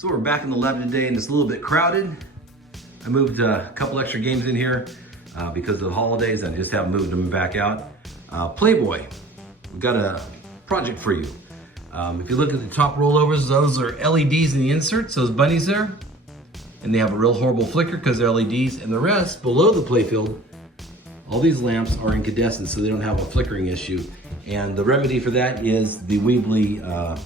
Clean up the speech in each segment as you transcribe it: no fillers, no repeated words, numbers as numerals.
So we're back in the lab today and it's a little bit crowded. I moved a couple extra games in here because of the holidays. I just haven't moved them back out. Playboy, we've got a project for you. If you look at the top rollovers, those are LEDs in the inserts, those bunnies there. And they have a real horrible flicker because they're LEDs. And the rest, below the playfield, all these lamps are incandescent so they don't have a flickering issue. And the remedy for that is the Weebly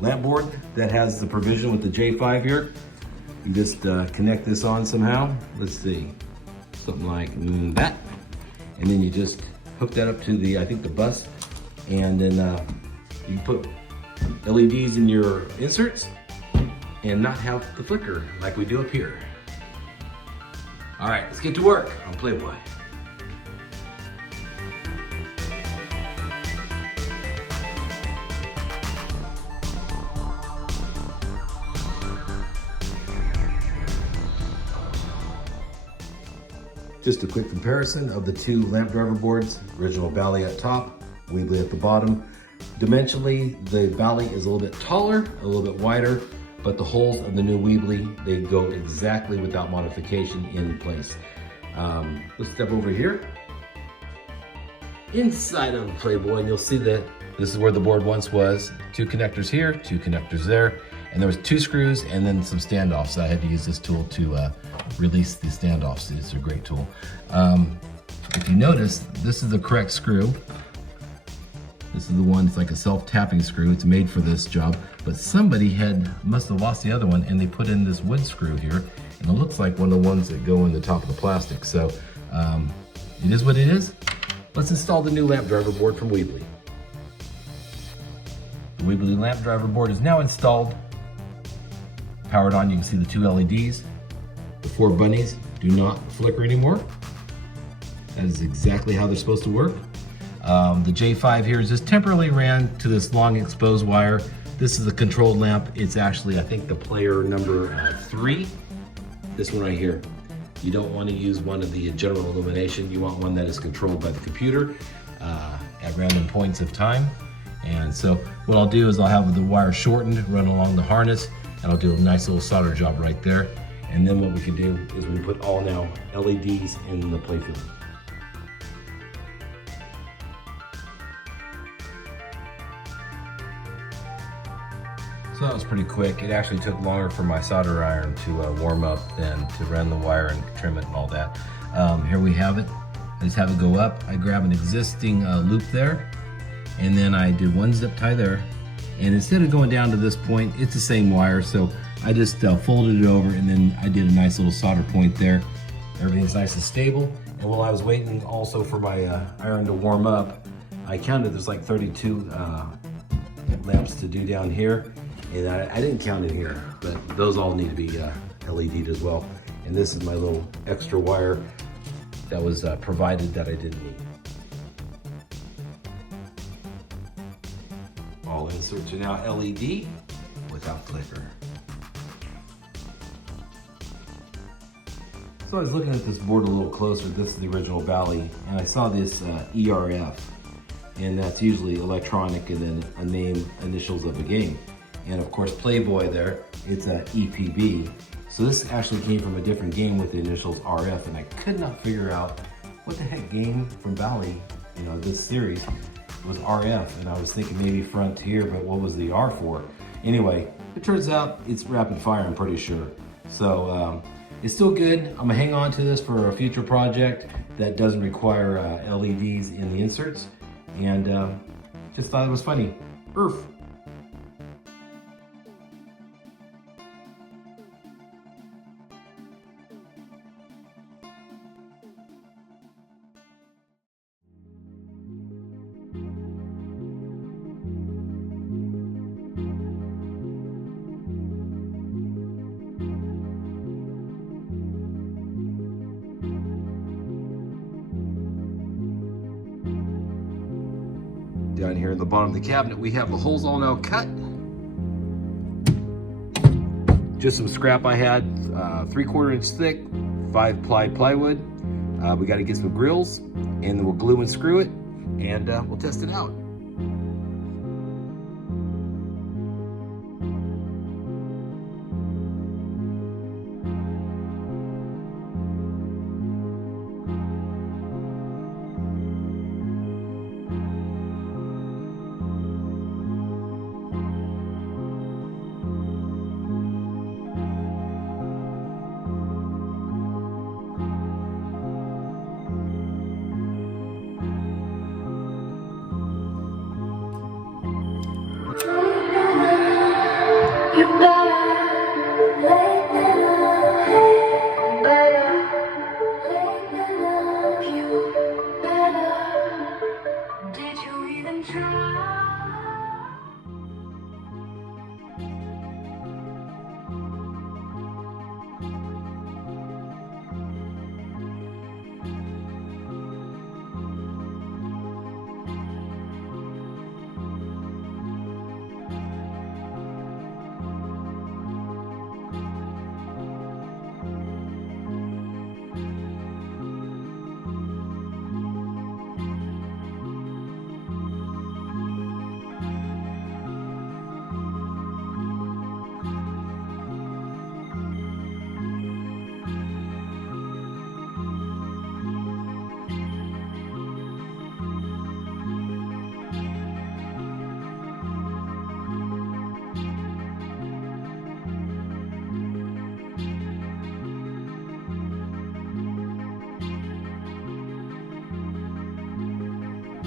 lamp board that has the provision with the J5 here. You just connect this on somehow. Let's see, something like that. And then you just hook that up to the, I think the bus. And then you put LEDs in your inserts and not have the flicker like we do up here. All right, let's get to work on Playboy. Just a quick comparison of the two lamp driver boards. Original Bally at top, Weebly at the bottom. Dimensionally, the Bally is a little bit taller, a little bit wider, but the holes of the new Weebly, they go exactly without modification in place. Let's step over here. Inside of Playboy, and you'll see that this is where the board once was. Two connectors here, two connectors there, and there was two screws and then some standoffs. So I had to use this tool to release the standoffs. It's a great tool. If you notice, this is the correct screw. This is the one, it's like a self-tapping screw. It's made for this job, but somebody must have lost the other one and they put in this wood screw here, and it looks like one of the ones that go in the top of the plastic. So it is what it is. Let's install the new lamp driver board from Weebly. The Weebly lamp driver board is now installed. Powered on, you can see the two LEDs. The four bunnies do not flicker anymore. That is exactly how they're supposed to work. The J5 here is just temporarily ran to this long exposed wire. This is a controlled lamp. It's actually, I think, the player number 3. This one right here. You don't want to use one of the general illumination. You want one that is controlled by the computer at random points of time. And so what I'll do is I'll have the wire shortened, run along the harness, and I'll do a nice little solder job right there. And then what we can do is we put all now LEDs in the playfield. So that was pretty quick. It actually took longer for my solder iron to warm up than to run the wire and trim it and all that. Here we have it. I just have it go up. I grab an existing loop there, and then I did one zip tie there. And instead of going down to this point, it's the same wire, so I just folded it over, and then I did a nice little solder point there. Everything's nice and stable. And while I was waiting also for my iron to warm up, I counted there's like 32 lamps to do down here. And I didn't count in here, but those all need to be LED'd as well. And this is my little extra wire that was provided that I didn't need. All inserts are now LED without flicker. So I was looking at this board a little closer. This is the original Bally, and I saw this ERF, and that's usually electronic and then a name, initials of a game. And of course, Playboy there, it's a EPB. So this actually came from a different game with the initials RF, and I could not figure out what the heck game from Bally, this series was RF, and I was thinking maybe Frontier, but what was the R for? Anyway, it turns out it's rapid fire, I'm pretty sure. So it's still good. I'm gonna hang on to this for a future project that doesn't require LEDs in the inserts, and just thought it was funny. Earth. Down here in the bottom of the cabinet, we have the holes all now cut. Just some scrap I had, 3/4 inch thick, 5-ply plywood. We got to get some grills, and then we'll glue and screw it, and we'll test it out.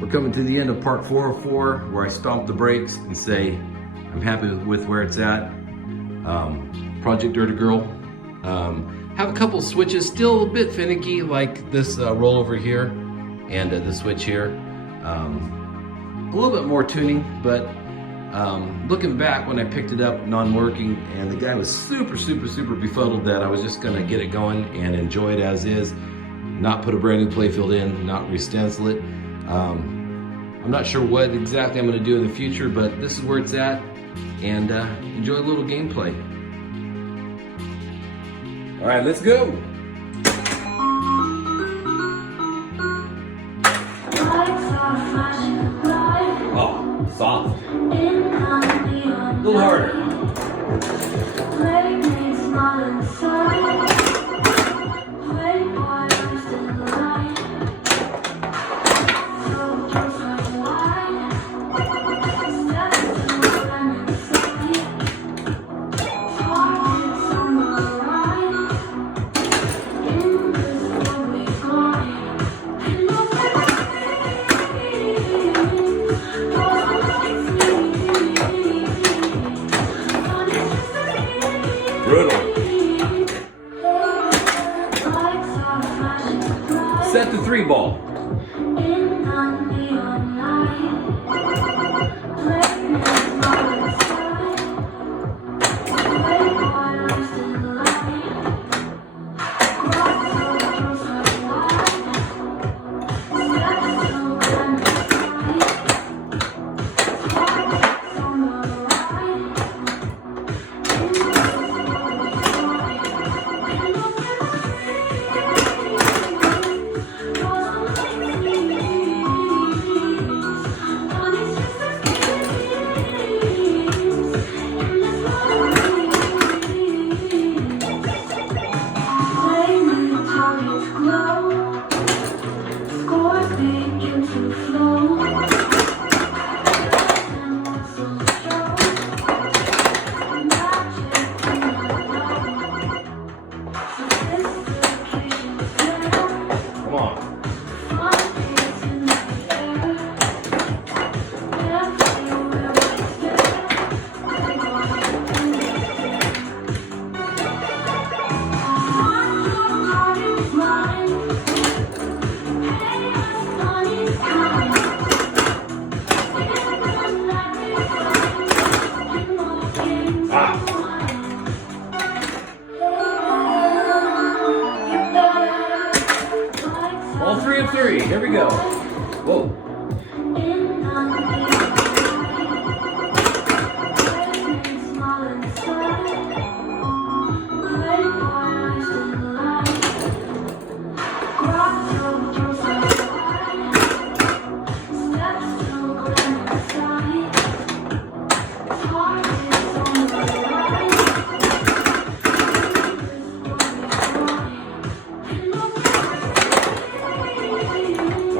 We're coming to the end of part 404, where I stomp the brakes and say I'm happy with where it's at. Project Dirty Girl. Have a couple switches, still a bit finicky, like this rollover here and the switch here. A little bit more tuning, but looking back when I picked it up non-working, and the guy was super befuddled that I was just gonna get it going and enjoy it as is, not put a brand new playfield in, not re-stencil it. I'm not sure what exactly I'm going to do in the future, but this is where it's at, and enjoy a little gameplay. All right, let's go. Oh, soft. A little harder. Brutal. Set the 3-ball. All 3 of 3. Here we go. Whoa.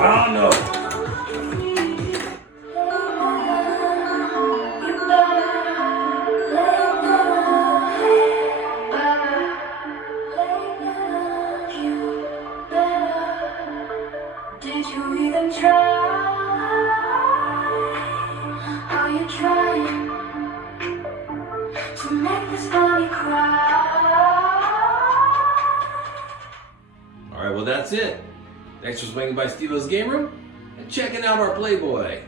Oh, to make this bunny cry. All right, well that's it. Thanks for swinging by Steve-O's Game Room and checking out our Playboy.